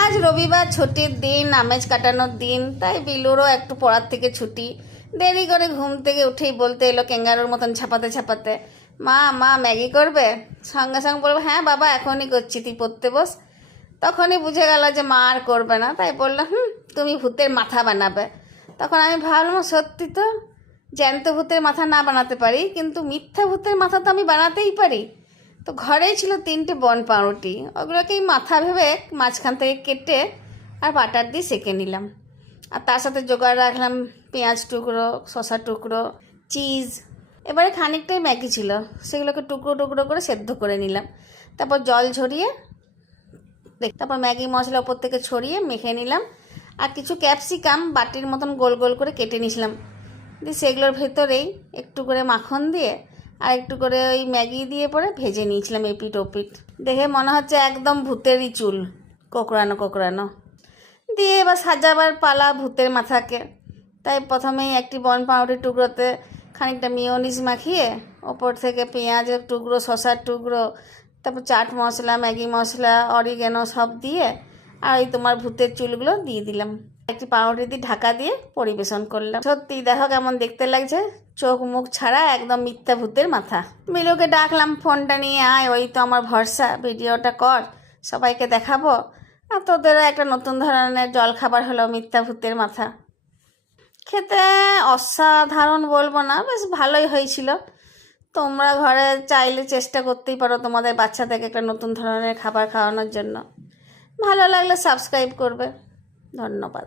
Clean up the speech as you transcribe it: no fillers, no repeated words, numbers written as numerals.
আজ রবিবার, ছুটির দিন, আমেজ কাটানোর দিন, তাই বিলুরও একটু পড়ার থেকে ছুটি। দেরি করে ঘুম থেকে উঠেই বলতে এলো ক্যাঙ্গারুর মতন ছাপাতে ছাপাতে, মা মা ম্যাগি করবে? সঙ্গে সঙ্গে বলবো, হ্যাঁ বাবা এখনই করছি, তুই পড়তে বস। তখনই বুঝে গেল যে মা আর করবে না, তাই বললো তুমি ভূতের মাথা বানাবে। তখন আমি ভাবলাম সত্যি তো, জ্যান্ত ভূতের মাথা না বানাতে পারি, কিন্তু মিথ্যা ভূতের মাথা তো আমি বানাতেই পারি। তো ঘরেই ছিল 3টে বন পাউরুটি, ওগুলোকেই মাথা ভেবে মাঝখান থেকে কেটে আর বাটার দিয়ে সেঁকে নিলাম। আর তার সাথে জোগাড় রাখলাম পেঁয়াজ টুকরো, শসা টুকরো, চিজ। এবারে খানিকটাই ম্যাগি ছিল, সেগুলোকে টুকরো টুকরো করে সেদ্ধ করে নিলাম। তারপর জল ঝরিয়ে তারপর ম্যাগি মশলা ওপর থেকে ছড়িয়ে মেখে নিলাম। আর কিছু ক্যাপসিকাম বাটির মতন গোল গোল করে কেটে নিয়েছিলাম, দিয়ে সেগুলোর ভেতরেই একটু করে মাখন দিয়ে আর একটু করে ওই ম্যাগি দিয়ে পরে ভেজে নিয়েছিলাম এপিট ওপিট। দেখে মনে হচ্ছে একদম ভূতেরই চুল, কোকড়ানো কোকড়ানো। দিয়ে এবার সাজাবার পালা ভূতের মাথাকে। তাই প্রথমেই একটি বন পাউরুটির টুকরোতে খানিকটা মিওনিজ মাখিয়ে ওপর থেকে পেঁয়াজের টুকরো, শসার টুকরো, তারপর চাট মশলা, ম্যাগি মশলা, অরিগ্যানো সব দিয়ে আর ওই তোমার ভূতের চুলগুলো দিয়ে দিলাম। একটি পাউরুটি দিয়ে ঢাকা দিয়ে পরিবেশন করলাম। সত্যি দেখো কেমন দেখতে লাগছে, চোখ মুখ ছাড়া একদম মিথ্যা ভূতের মাথা। মিলুকে ডাকলাম, ফোনটা নিয়ে আয়, ওই তো আমার ভরসা, ভিডিওটা কর, সবাইকে দেখাবো। আর তোদেরও একটা নতুন ধরনের জলখাবার হলো মিথ্যা ভূতের মাথা। খেতে অসাধারণ বলবো না, বেশ ভালোই হয়েছিল। তোমরা ঘরে চাইলে চেষ্টা করতেই পারো তোমাদের বাচ্চাদেরকে একটা নতুন ধরনের খাবার খাওয়ানোর জন্য। ভালো লাগলে সাবস্ক্রাইব করবে। ধন্যবাদ।